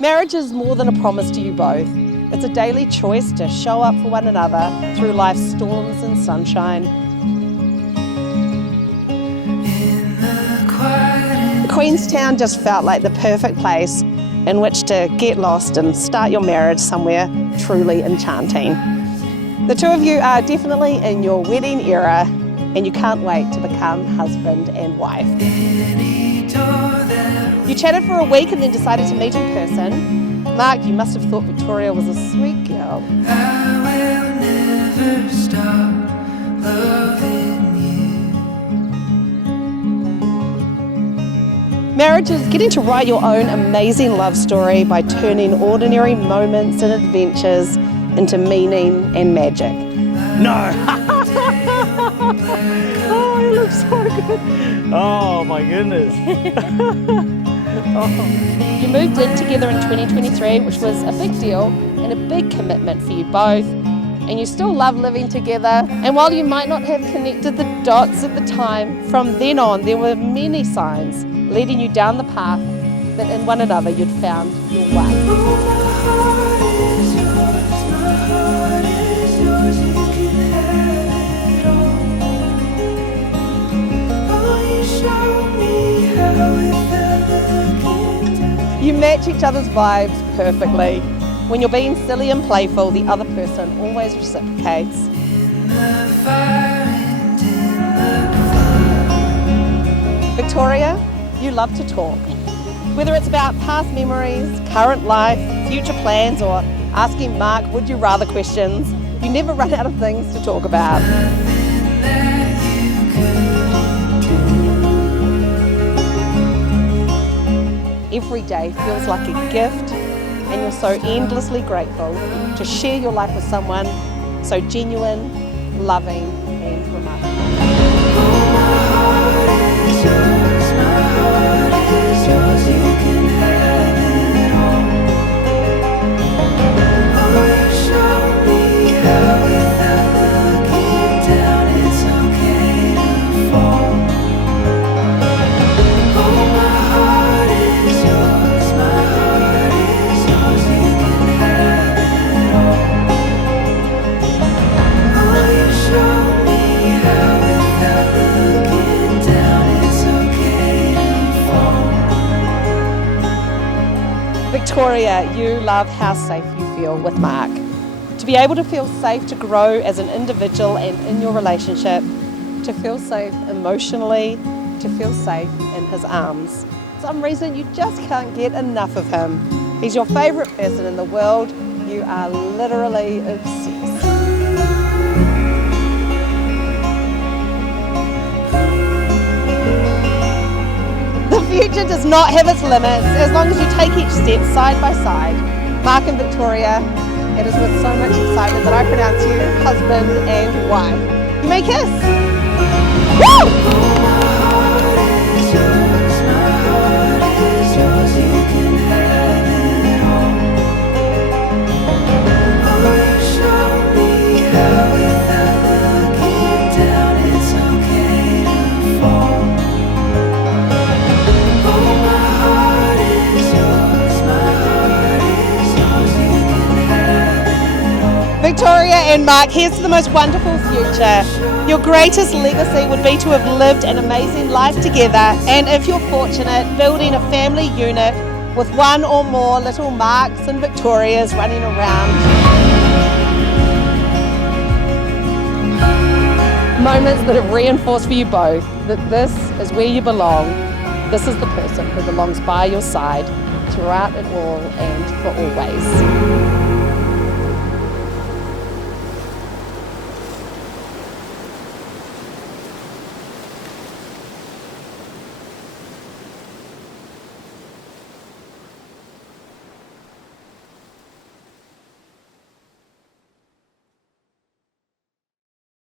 Marriage is more than a promise to you both. It's a daily choice to show up for one another through life's storms and sunshine. Queenstown just felt like the perfect place in which to get lost and start your marriage somewhere truly enchanting. The two of you are definitely in your wedding era, and you can't wait to become husband and wife. You chatted for a week and then decided to meet in person. Mark, you must have thought Victoria was a sweet girl. I will never stop loving you. Marriage is getting to write your own amazing love story by turning ordinary moments and adventures into meaning and magic. No! Oh, he looks so good. Oh my goodness. You moved in together in 2023, which was a big deal and a big commitment for you both. And you still love living together. And while you might not have connected the dots at the time, from then on there were many signs leading you down the path that in one another you'd found your way. You match each other's vibes perfectly. When you're being silly and playful, the other person always reciprocates. Victoria, you love to talk. Whether it's about past memories, current life, future plans, or asking Mark would you rather questions, you never run out of things to talk about. Every day feels like a gift, and you're so endlessly grateful to share your life with someone so genuine, loving, and remarkable. Victoria, you love how safe you feel with Mark. To be able to feel safe to grow as an individual and in your relationship, to feel safe emotionally, to feel safe in his arms. For some reason you just can't get enough of him. He's your favourite person in the world. You are literally obsessed. The future does not have its limits as long as you take each step side by side. Mark and Victoria, it is with so much excitement that I pronounce you husband and wife. You may kiss. Woo! Victoria and Mark, here's to the most wonderful future. Your greatest legacy would be to have lived an amazing life together, and if you're fortunate, building a family unit with one or more little Marks and Victorias running around. Moments that have reinforced for you both that this is where you belong. This is the person who belongs by your side throughout it all and for always.